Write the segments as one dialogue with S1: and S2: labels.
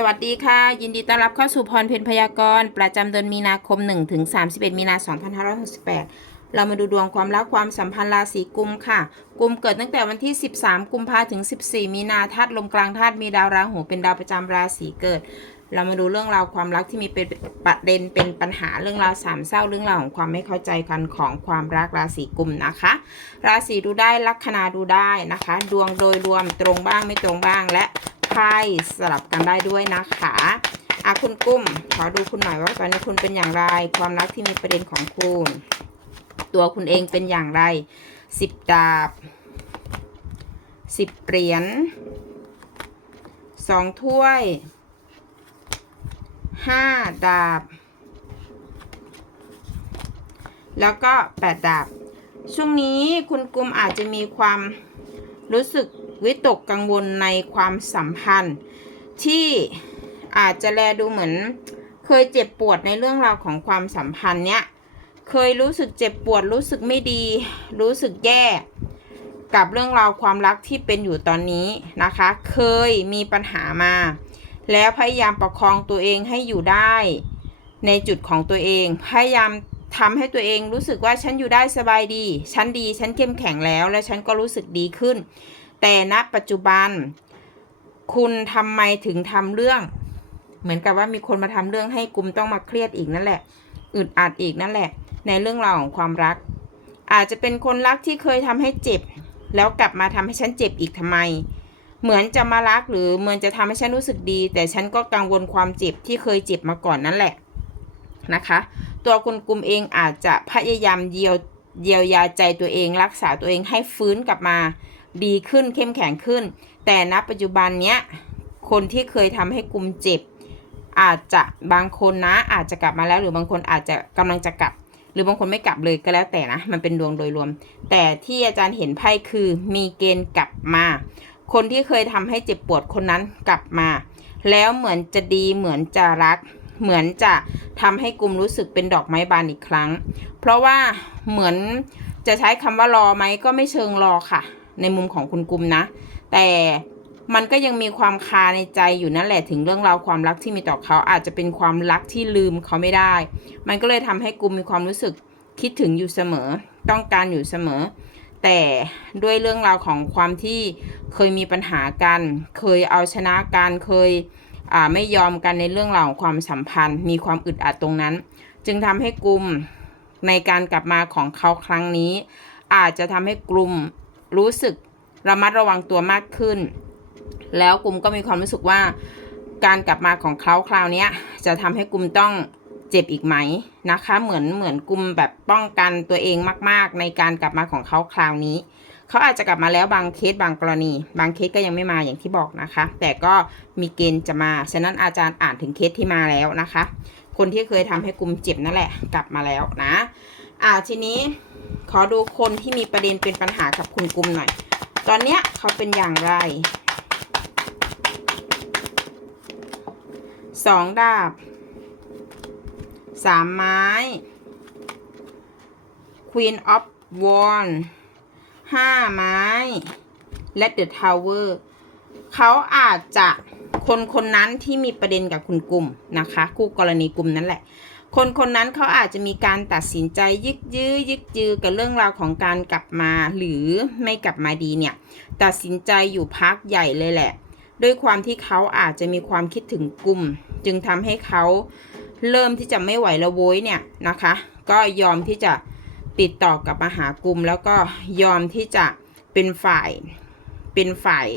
S1: สวัสดีค่ะ ยินดีต้อนรับเข้าสู่พรเพนพยากรณ์ประจำเดือนมีนาคม 1 ถึง 31 มีนา 2568 เรามาดูดวงความรักความสัมพันธ์ราศีกุมค่ะกุมเกิดตั้งแต่วันที่ 13 กุมภาถึง 14 มีนาธาตุลมกลางธาตุมีดาวราหูเป็นดาวประจำราศีเกิด เรามาดูเรื่องราวความรักที่มีเป็นประเด็นเป็นปัญหาเรื่องราวสามเศร้าเรื่องราวของความไม่เข้าใจกันของความรักราศีกุมนะคะ ราศีดูได้ลัคนาดูได้นะคะ ดวงโดยรวมตรงบ้างไม่ตรงบ้างและ ไพ่สลับกันได้ด้วยนะคะอะคุณกุ้ม ขอดูคุณหน่อยว่าตอนนี้คุณเป็นอย่างไร ความรักที่มีประเด็นของคุณ ตัวคุณเองเป็นอย่างไรสิบดาบสิบเหรียญสองถ้วยห้าดาบ แล้วก็แปดดาบ ช่วงนี้คุณกุมอาจจะมีความรู้สึก วิตกกังวลในความสัมพันธ์ ที่อาจจะแลดูเหมือน เคยเจ็บปวดในเรื่องราวของความสัมพันธ์เนี้ยเคยรู้สึกเจ็บปวดรู้สึกไม่ดี รู้สึกแย่กับเรื่องราวความรักที่เป็นอยู่ตอนนี้นะคะ เคยมีปัญหามา แล้วพยายามประคองตัวเองให้อยู่ได้ ในจุดของตัวเอง พยายามทำให้ตัวเองรู้สึกว่าฉันอยู่ได้สบายดี ฉันดี ฉันเข้มแข็งแล้ว และฉันก็รู้สึกดีขึ้น แต่ณปัจจุบัน คุณทำไมถึงทำเรื่อง เหมือนกับว่ามีคนมาทำเรื่องให้กุมต้องมาเครียดอีกนั่นแหละอึดอัดอีกนั่นแหละ ในเรื่องราวของความรัก อาจจะเป็นคนรักที่เคยทำให้เจ็บ แล้วกลับมาทำให้ฉันเจ็บอีกทำไม เหมือนจะมารักหรือเหมือนจะทำให้ฉันรู้สึกดี แต่ฉันก็กังวลความเจ็บที่เคยเจ็บมาก่อนนั่นแหละนะคะ ตัวคุณกุมเองอาจจะพยายามเยียวเยียวยาใจตัวเอง รักษาตัวเองให้ฟื้นกลับมา ดีขึ้นเข้มแข็งขึ้น แต่ณปัจจุบันเนี้ยคนที่เคยทำให้กลุ่มเจ็บ อาจจะบางคนนะอาจจะกลับมาแล้ว หรือบางคนอาจจะกำลังจะกลับ หรือบางคนไม่กลับเลยก็แล้วแต่นะมันเป็นดวงโดยรวม แต่ที่อาจารย์เห็นไพ่คือมีเกณฑ์กลับมา คนที่เคยทำให้เจ็บปวดคนนั้นกลับมา แล้วเหมือนจะดีเหมือนจะรัก เหมือนจะทำให้กลุ่มรู้สึกเป็นดอกไม้บานอีกครั้ง เพราะว่าเหมือนจะใช้คำว่ารอไหมก็ไม่เชิงรอค่ะ ในมุมของคุณกุมนะ แต่มันก็ยังมีความคาในใจอยู่นั่นแหละถึงเรื่องราวความรักที่มีต่อเขาอาจจะเป็นความรักที่ลืมเขาไม่ได้ มันก็เลยทำให้กุมมีความรู้สึกคิดถึงอยู่เสมอ ต้องการอยู่เสมอ แต่ด้วยเรื่องราวของความที่เคยมีปัญหากัน เคยเอาชนะกันเคยไม่ยอมกันในเรื่องราวของความสัมพันธ์ มีความอึดอัดตรงนั้น จึงทำให้กลุ่มในการกลับมาของเขาครั้งนี้ อาจจะทำให้กลุ่ม รู้สึกระมัดระวังตัวมากขึ้น แล้วกลุ่มก็มีความรู้สึกว่าการกลับมาของเขาคราวนี้จะทำให้กลุ่มต้องเจ็บอีกไหมนะคะ เหมือนเหมือนกลุ่มแบบป้องกันตัวเองมาก ๆ ในการกลับมาของเขาคราวนี้เขาอาจจะกลับมาแล้วบางเคสบางกรณี บางเคสก็ยังไม่มาอย่างที่บอกนะคะ แต่ก็มีเกณฑ์จะมา ฉะนั้นอาจารย์อ่านถึงเคสที่มาแล้วนะคะ คนที่เคยทำให้กลุ่มเจ็บนั่นแหละ กลับมาแล้วนะ อ่าทีนี้ ขอดูคนที่มีประเด็นเป็นปัญหากับคุณกลุ่มหน่อย ตอนเนี้ยเขาเป็นอย่างไรสองดาบสามไม้ Queen of w a n d ห้าไม้ และ The Tower เขาอาจจะคนคนนั้นที่มีประเด็นกับคุณกลุ่มนะคะ คู่กรณีกลุ่มนั้นแหละ คนคนนั้นเขาอาจจะมีการตัดสินใจยึกยื้อยึกยือกับเรื่องราวของการกลับมาหรือไม่กลับมาดีเนี่ย ตัดสินใจอยู่พักใหญ่เลยแหละ ด้วยความที่เขาอาจจะมีความคิดถึงกลุ่ม จึงทำให้เขาเริ่มที่จะไม่ไหวและโวยเนี่ยนะคะ ก็ยอมที่จะติดต่อกลับมาหากลุ่ม แล้วก็ยอมที่จะเป็นฝ่ายเป็นฝ่าย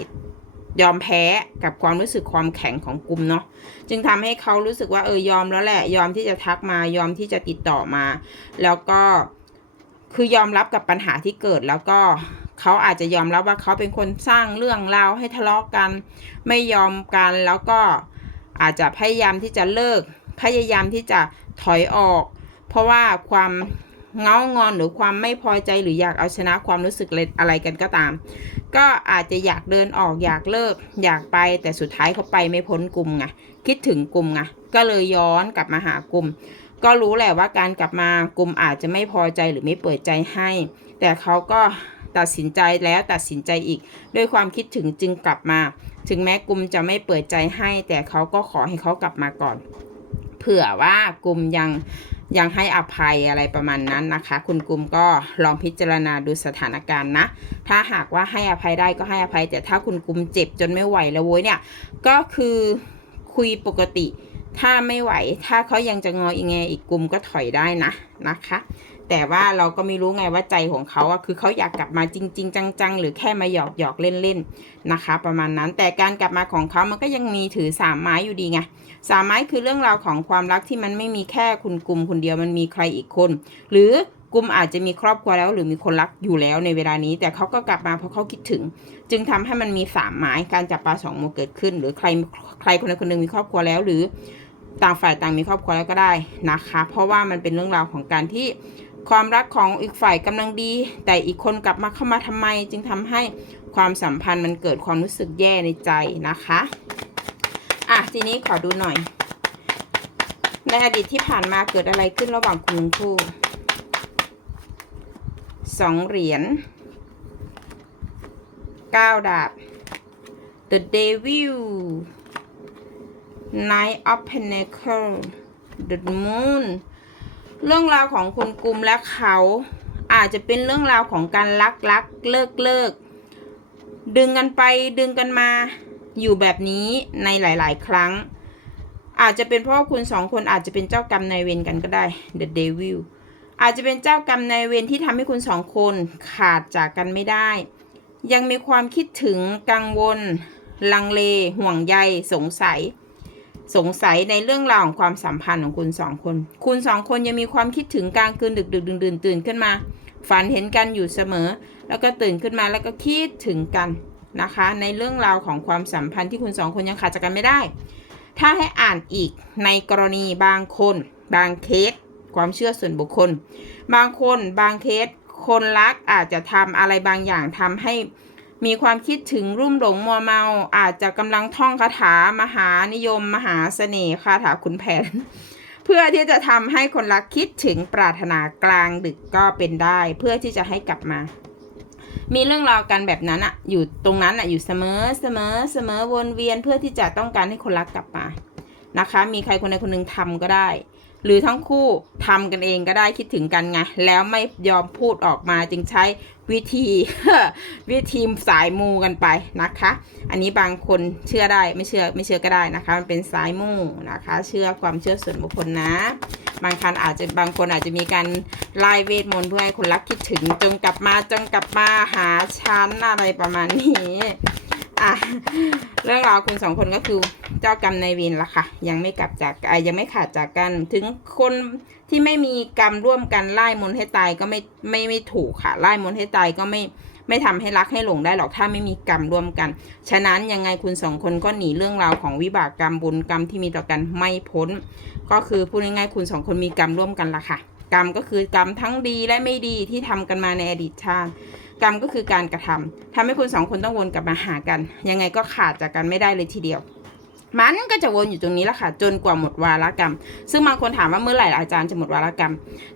S1: ยอมแพ้กับความรู้สึกความแข็งของกลุ่มเนาะจึงทำให้เขารู้สึกว่าเออยอมแล้วแหละ ยอมที่จะทักมายอมที่จะติดต่อมา แล้วก็คือยอมรับกับปัญหาที่เกิดแล้วก็เขาอาจจะยอมรับว่าเขาเป็นคนสร้างเรื่องราวให้ทะเลาะกัน ไม่ยอมกันแล้วก็อาจจะพยายามที่จะเลิก พยายามที่จะถอยออก เพราะว่าความ เงางอนหรือความไม่พอใจหรืออยากเอาชนะความรู้สึกอะไรกันก็ตาม ก็อาจจะอยากเดินออกอยากเลิก อยากไปแต่สุดท้ายเขาไปไม่พ้นกลุ่มไงคิดถึงกลุ่มไงก็เลยย้อนกลับมาหากลุ่ม ก็รู้แหละว่าการกลับมากลุ่มอาจจะไม่พอใจหรือไม่เปิดใจให้ แต่เขาก็ตัดสินใจแล้วตัดสินใจอีก ด้วยความคิดถึงจึงกลับมา ถึงแม้กลุ่มจะไม่เปิดใจให้ แต่เขาก็ขอให้เขากลับมาก่อน เผื่อว่ากลุ่มยัง ยังให้อภัยอะไรประมาณนั้นนะคะ คุณกุมก็ลองพิจารณาดูสถานการณ์นะ ถ้าหากว่าให้อภัยได้ก็ให้อภัย แต่ถ้าคุณกุมเจ็บจนไม่ไหวแล้วโว้ยเนี่ย ก็คือคุยปกติ ถ้าไม่ไหว ถ้าเขายังจะงออีกไงอีกกลุ่มก็ถอยได้นะนะคะ แต่ว่าเราก็ไม่รู้ไงว่าใจของเขาอะคือเขาอยากกลับมาจริง ๆ จัง ๆ หรือแค่มาหยอกหยอกๆเล่นๆนะคะ ประมาณนั้นแต่การกลับมาของเขามันก็ยังมีถือสามไม้อยู่ดีไงสามไม้คือเรื่องราวของความรักที่มันไม่มีแค่คุณกลุ่มคนเดียวมันมีใครอีกคน หรือกลุ่มอาจจะมีครอบครัวแล้ว หรือมีคนรักอยู่แล้วในเวลานี้ แต่เขาก็กลับมาเพราะเขาคิดถึง จึงทำให้มันมีสามไม้การจับปลาสองมือเกิดขึ้น หรือใครใครคนใดคนหนึ่งมีครอบครัวแล้วหรือต่างฝ่ายต่างมีครอบครัวแล้วก็ได้นะคะ เพราะว่ามันเป็นเรื่องราวของการที่ ความรักของอีกฝ่ายกำลังดี แต่อีกคนกลับมาเข้ามาทำไม จึงทำให้ความสัมพันธ์มันเกิดความรู้สึกแย่ในใจนะคะอะทีนี้ขอดูหน่อย ในอดีตที่ผ่านมาเกิดอะไรขึ้นระหว่างคุณทั้งคู่สองเหรียญเก้าดาบ The Devil Knight of Pentacles The Moon เรื่องราวของคุณกุมและเขา อาจจะเป็นเรื่องราวของการรักรักเลิกเลิกดึงกันไปดึงกันมาอยู่แบบนี้ในหลาย ๆ ครั้ง อาจจะเป็นเพราะคุณสองคนอาจจะเป็นเจ้ากรรมนายเวรกันก็ได้ The Devil อาจจะเป็นเจ้ากรรมนายเวรที่ทำให้คุณสองคนขาดจากกันไม่ได้ ยังมีความคิดถึงกังวล ลังเล ห่วงใยสงสัย สงสัยในเรื่องราวของความสัมพันธ์ของคุณสองคน คุณสองคนยังมีความคิดถึงกลางคืนดึกดึกดื่นดื่นตื่นขึ้นมา ฝันเห็นกันอยู่เสมอ แล้วก็ตื่นขึ้นมาแล้วก็คิดถึงกันนะคะ ในเรื่องราวของความสัมพันธ์ที่คุณสองคนยังขาดจากกันไม่ได้ ถ้าให้อ่านอีกในกรณีบางคน บางเคส ความเชื่อส่วนบุคคล บางคนบางเคส คนรักอาจจะทำอะไรบางอย่างทำให้ มีความคิดถึงรุ่มหลงมัวเมา อาจจะกำลังท่องคาถามหานิยม มหาเสน่ห์คาถาขุนแผน เพื่อที่จะทำให้คนรักคิดถึงปรารถนากลางดึกก็เป็นได้ เพื่อที่จะให้กลับมา มีเรื่องราวกันแบบนั้นอะอยู่ตรงนั้นอะอยู่เสมอเสมอเสมอวนเวียนเพื่อที่จะต้องการให้คนรักกลับมานะคะ มีใครคนใดคนหนึ่งทำก็ได้หรือทั้งคู่ทำกันเองก็ได้คิดถึงกันไง แล้วไม่ยอมพูดออกมาจึงใช้ วิธีวิธีสายมูกันไปนะคะ อันนี้บางคนเชื่อได้ไม่เชื่อไม่เชื่อก็ได้นะคะ มันเป็นสายมูนะคะ เชื่อความเชื่อส่วนบุคคลนะ บางครั้งอาจจะบางคนอาจจะมีการไล่เวทมนต์เพื่อให้คนรักคิดถึงจงกลับมาจงกลับมาหาฉันอะไรประมาณนี้ อะเรื่องราวคุณสองคนก็คือเจ้ากรรมนายเวรละค่ะ ยังไม่กลับจากยังไม่ขาดจากกัน ถึงคนที่ไม่มีกรรมร่วมกันไล่มนให้ตายก็ไม่ไม่ไม่ถูกค่ะไล่มนให้ตายก็ไม่ไม่ทำให้รักให้หลงได้หรอกถ้าไม่มีกรรมร่วมกัน ฉะนั้นยังไงคุณสองคนก็หนีเรื่องราวของวิบากกรรมบุญกรรมที่มีต่อกันไม่พ้น ก็คือพูดง่ายๆคุณสองคนมีกรรมร่วมกันละค่ะ กรรมก็คือกรรมทั้งดีและไม่ดีที่ทำกันมาในอดีตชาติ กรรมก็คือการกระทำทำให้คุณสองคนต้องวนกลับมาหากัน ยังไงก็ขาดจากกันไม่ได้เลยทีเดียว มันก็จะวนอยู่ตรงนี้แหละค่ะ จนกว่าหมดวาระกรรม ซึ่งบางคนถามว่าเมื่อไหร่อาจารย์จะหมดวาระกรรม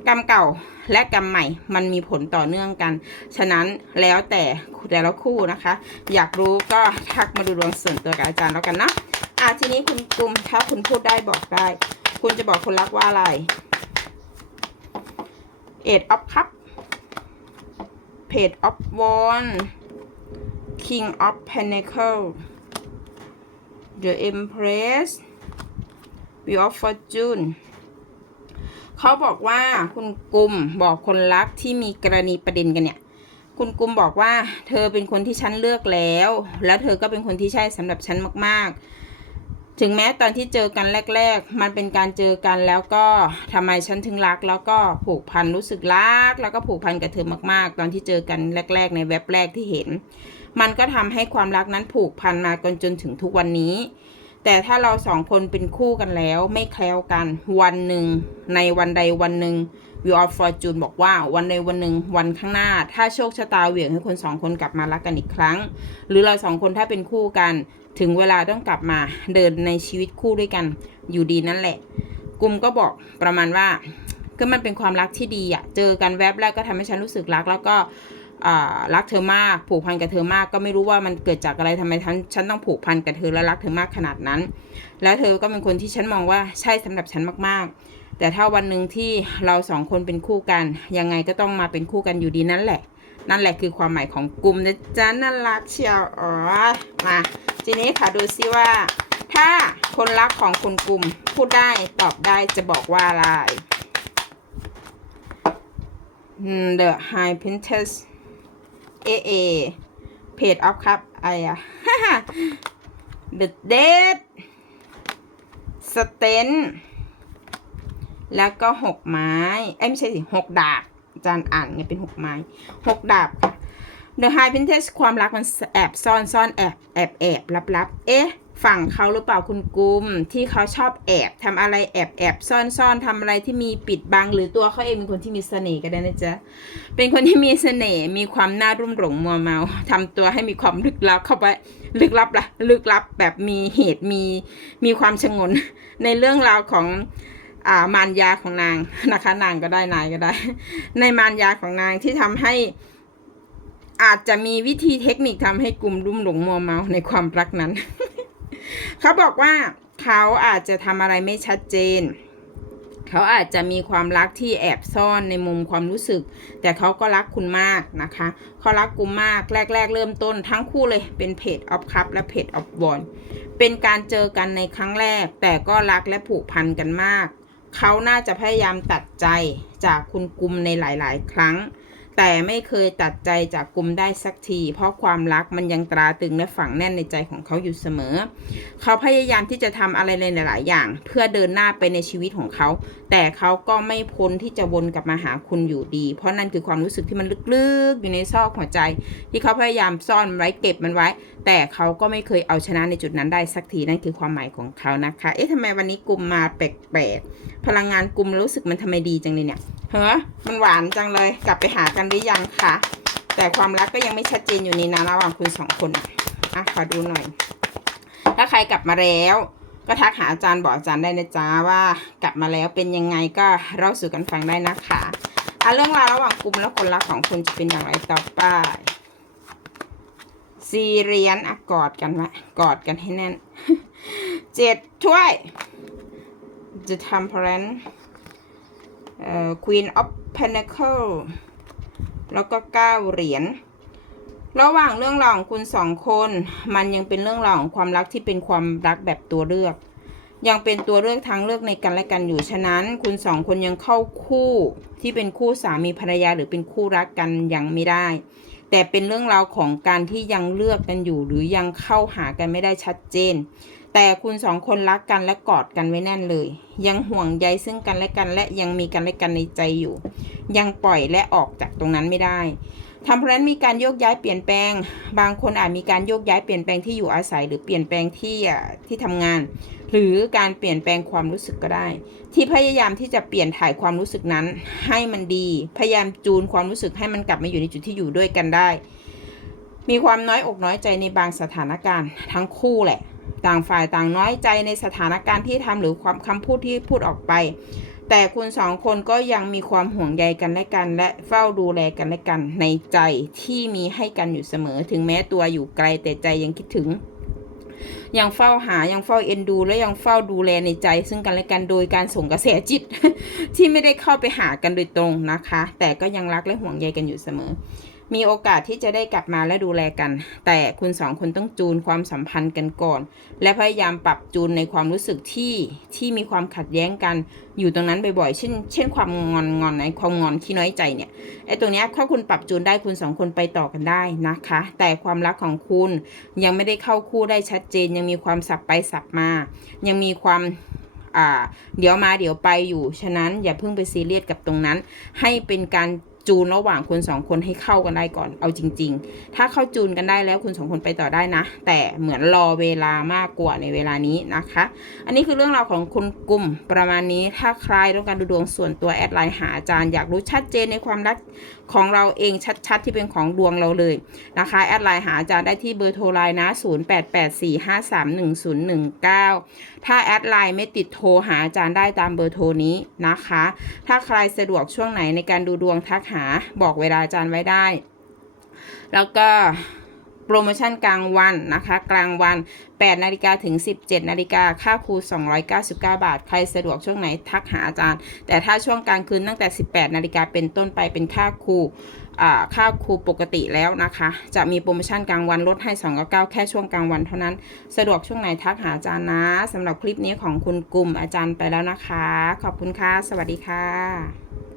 S1: กรรมเก่าและกรรมใหม่ มันมีผลต่อเนื่องกัน ฉะนั้นแล้วแต่แต่ละคู่นะคะ อยากรู้ก็ทักมาดูดวงส่วนตัวกับอาจารย์แล้วกันนะอะทีนี้คุณกลุ่มถ้าคุณพูดได้บอกได้ คุณจะบอกคนรักว่าอะไร Eight of Cup Page of Wand King of Pentacle The Empress Wheel of Fortune เขาบอกว่าคุณกุมบอกคนรักที่มีกรณีประเด็นกันเนี่ย คุณกุมบอกว่า เธอเป็นคนที่ฉันเลือกแล้ว แล้วเธอก็เป็นคนที่ใช่สำหรับฉันมาก ๆ ถึงแม้ตอนที่เจอกันแรก ๆ มันเป็นการเจอกันแล้วก็ทำไมฉันถึงรัก แล้วก็ผูกพันรู้สึกรัก แล้วก็ผูกพันกับเธอมากๆ ตอนที่เจอกันแรก ๆ ในเว็บแรกที่เห็น มันก็ทำให้ความรักนั้นผูกพันมาจนจนถึงทุกวันนี้ แต่ถ้าเราสองคนเป็นคู่กันแล้วไม่แคล้วกันวันหนึ่งในวันใดวันหนึ่ง Wheel of Fortune บอกว่าวันใดวันหนึ่งวันข้างหน้า ถ้าโชคชะตาเหวี่ยงให้คนสองคนกลับมารักกันอีกครั้ง หรือเราสองคนถ้าเป็นคู่กัน ถึงเวลาต้องกลับมาเดินในชีวิตคู่ด้วยกันอยู่ดีนั่นแหละ กลุ่มก็บอกประมาณว่าก็มันเป็นความรักที่ดีอะเจอกันแวบแรกก็ทำให้ฉันรู้สึกรัก แล้วก็รักเธอมาก ผูกพันกับเธอมาก ก็ไม่รู้ว่ามันเกิดจากอะไรทำไมฉันฉันต้องผูกพันกับเธอและรักเธอมากขนาดนั้น แล้วเธอก็เป็นคนที่ฉันมองว่าใช่สำหรับฉันมากๆ แต่ถ้าวันหนึ่งที่เราสองคนเป็นคู่กัน ยังไงก็ต้องมาเป็นคู่กันอยู่ดีนั่นแหละ นั่นแหละคือความหมายของกลุ่มนะจ๊ะน่ารักเชียวอ๋อมา ทีนี้ค่ะดูซิว่า ถ้าคนรักของคุณกลุ่มพูดได้ตอบได้จะบอกว่าอะไร The High Princess AA Page of Cup อะไรอะ The Dead Sten แล้วก็หกไม้ เอ้ยไม่ใช่สิหกดาบอาจารย์อ่านไงเป็นหกไม้หกดาบค่ะ The High Princess ความรักมันแอบซ่อนซ่อนแอบแอบแอบลับลับเอ๊ะฝั่งเขาหรือเปล่าคุณกุมที่เขาชอบแอบทำอะไรแอบแอบซ่อนซ่อนทำอะไรที่มีปิดบัง หรือตัวเขาเองเป็นคนที่มีเสน่ห์ก็ได้นะจ๊ะเป็นคนที่มีเสน่ห์มีความน่ารุ่มหลงมัวเมาทำตัวให้มีความลึกลับเข้าไปลึกลับละลึกลับแบบมีเหตุมีมีความชงน ในเรื่องราวของอ่ามารยาของนางนะคะ นางก็ได้นายก็ได้ ในมารยาของนางที่ทำให้ อาจจะมีวิธีเทคนิคทำให้กลุ่มรุ่มหลงมัวเมาในความรักนั้น เขาบอกว่าเขาอาจจะทำอะไรไม่ชัดเจน เขาอาจจะมีความรักที่แอบซ่อนในมุมความรู้สึก แต่เขาก็รักคุณมากนะคะ เขารักคุณมากแรก ๆ เริ่มต้นทั้งคู่เลยเป็นเพจออฟคัพและเพจออฟบอลเป็นการเจอกันในครั้งแรก แต่ก็รักและผูกพันกันมาก เขาน่าจะพยายามตัดใจจากคุณกุมในหลาย ๆ ครั้ง แต่ไม่เคยตัดใจจากกลุ่มได้สักที เพราะความรักมันยังตราตึงและฝังแน่นในใจของเขาอยู่เสมอ เขาพยายามที่จะทำอะไรในหลาย ๆ อย่าง เพื่อเดินหน้าไปในชีวิตของเขา แต่เขาก็ไม่พ้นที่จะวนกลับมาหาคุณอยู่ดี เพราะนั่นคือความรู้สึกที่มันลึก ๆ อยู่ในซอกหัวใจ ที่เขาพยายามซ่อนมันไว้เก็บมันไว้ แต่เขาก็ไม่เคยเอาชนะในจุดนั้นได้สักทีนั่นคือความหมายของเขานะคะ เอ๊ะทำไมวันนี้กลุ่มมาแปลกๆพลังงานกลุ่มรู้สึกมันทำไมดีจังเลยเนี่ย เฮ้อมันหวานจังเลยกลับไปหากันหรือยังคะแต่ความรักก็ยังไม่ชัดเจนอยู่ในนะระหว่างคุณสองคนอะอะขอดูหน่อย ถ้าใครกลับมาแล้วก็ทักหาอาจารย์บอกอาจารย์ได้นะจ๊ะว่ากลับมาแล้วเป็นยังไงก็เล่าสู่กันฟังได้นะคะอะเรื่องราวระหว่างกลุ่มและคนรักของคุณจะเป็นอย่างไรต่อไปซีเรียนอะกอดกันไว้กอดกันให้แน่นเจ็ดถ้วย The Temperance เอ่อ Queen of Pentacle แล้วก็เก้าเหรียญ ระหว่างเรื่องราวของคุณสองคน มันยังเป็นเรื่องราวของความรักที่เป็นความรักแบบตัวเลือก ยังเป็นตัวเลือกทางเลือกในกันและกันอยู่ ฉะนั้น คุณสองคนยังเข้าคู่ที่เป็นคู่สามีภรรยาหรือเป็นคู่รักกันยังไม่ได้ แต่เป็นเรื่องราวของการที่ยังเลือกกันอยู่ หรือยังเข้าหากันไม่ได้ชัดเจน แต่คุณสองคนรักกันและกอดกันไว้แน่นเลย ยังห่วงใยซึ่งกันและกันและยังมีกันและกันในใจอยู่ ยังปล่อยและออกจากตรงนั้นไม่ได้ทำเพราะนั้นมีการโยกย้ายเปลี่ยนแปลง บางคนอาจมีการโยกย้ายเปลี่ยนแปลงที่อยู่อาศัย หรือเปลี่ยนแปลงที่ที่ทำงาน หรือการเปลี่ยนแปลงความรู้สึกก็ได้ ที่พยายามที่จะเปลี่ยนถ่ายความรู้สึกนั้น ให้มันดี พยายามจูนความรู้สึกให้มันกลับมาอยู่ในจุดที่อยู่ด้วยกันได้ มีความน้อยอกน้อยใจในบางสถานการณ์ ทั้งคู่แหละ ต่างฝ่ายต่างน้อยใจในสถานการณ์ที่ทำหรือความคำพูดที่พูดออกไป แต่คุณสองคนก็ยังมีความห่วงใยกันและกัน และเฝ้าดูแลกันและกันในใจที่มีให้กันอยู่เสมอ ถึงแม้ตัวอยู่ไกลแต่ใจยังคิดถึงยังเฝ้าหา ยังเฝ้าเอ็นดู และยังเฝ้าดูแลในใจ ซึ่งกันและกันโดยการส่งกระแสจิต ที่ไม่ได้เข้าไปหากันโดยตรงนะคะ แต่ก็ยังรักและห่วงใยกันอยู่เสมอ มีโอกาสที่จะได้กลับมาและดูแลกัน แต่คุณสองคนต้องจูนความสัมพันธ์กันก่อน และพยายามปรับจูนในความรู้สึกที่ที่มีความขัดแย้งกัน อยู่ตรงนั้นบ่อยๆ เช่น เช่นความงอนงอนในความงอนขี้น้อยใจเนี่ย ไอ้ตรงเนี้ยถ้าคุณปรับจูนได้คุณสองคนไปต่อกันได้นะคะ แต่ความรักของคุณยังไม่ได้เข้าคู่ได้ชัดเจน ยังมีความสับไปสับมา ยังมีความเดี๋ยวมาเดี๋ยวไปอยู่ ฉะนั้นอย่าเพิ่งไปซีเรียสกับตรงนั้น ให้เป็นการ จูนระหว่างคนสองคนให้เข้ากันได้ก่อนเอาจริง ๆ ถ้าเข้าจูนกันได้แล้วคุณสองคนไปต่อได้นะ แต่เหมือนรอเวลามากกว่าในเวลานี้นะคะ อันนี้คือเรื่องราวของคุณกลุ่มประมาณนี้ถ้าใครต้องการดูดวงส่วนตัวแอดไลน์หาอาจารย์อยากรู้ชัดเจนในความรักของเราเองชัด ๆ ที่เป็นของดวงเราเลยนะคะแอดไลน์หาอาจารย์ได้ที่เบอร์โทรไลน์นะ 0884531019 ถ้าแอดไลน์ไม่ติดโทรหาอาจารย์ได้ตามเบอร์โทรนี้นะคะ ถ้าใครสะดวกช่วงไหนในการดูดวงทักหาบอกเวลาอาจารย์ไว้ได้ แล้วก็โปรโมชั่นกลางวันนะคะ กลางวัน 8 นาฬิกาถึง 17 นาฬิกาค่าครู 299 บาท ใครสะดวกช่วงไหนทักหาอาจารย์ แต่ถ้าช่วงกลางคืนตั้งแต่ 18 นาฬิกาเป็นต้นไปเป็นค่าครู ค่าครูปกติแล้วนะคะ จะมีโปรโมชั่นกลางวันลดให้299แค่ช่วงกลางวันเท่านั้น สะดวกช่วงไหนทักหาอาจารย์นะสำหรับคลิปนี้ของคุณกลุ่มอาจารย์ไปแล้วนะคะ ขอบคุณค่ะ สวัสดีค่ะ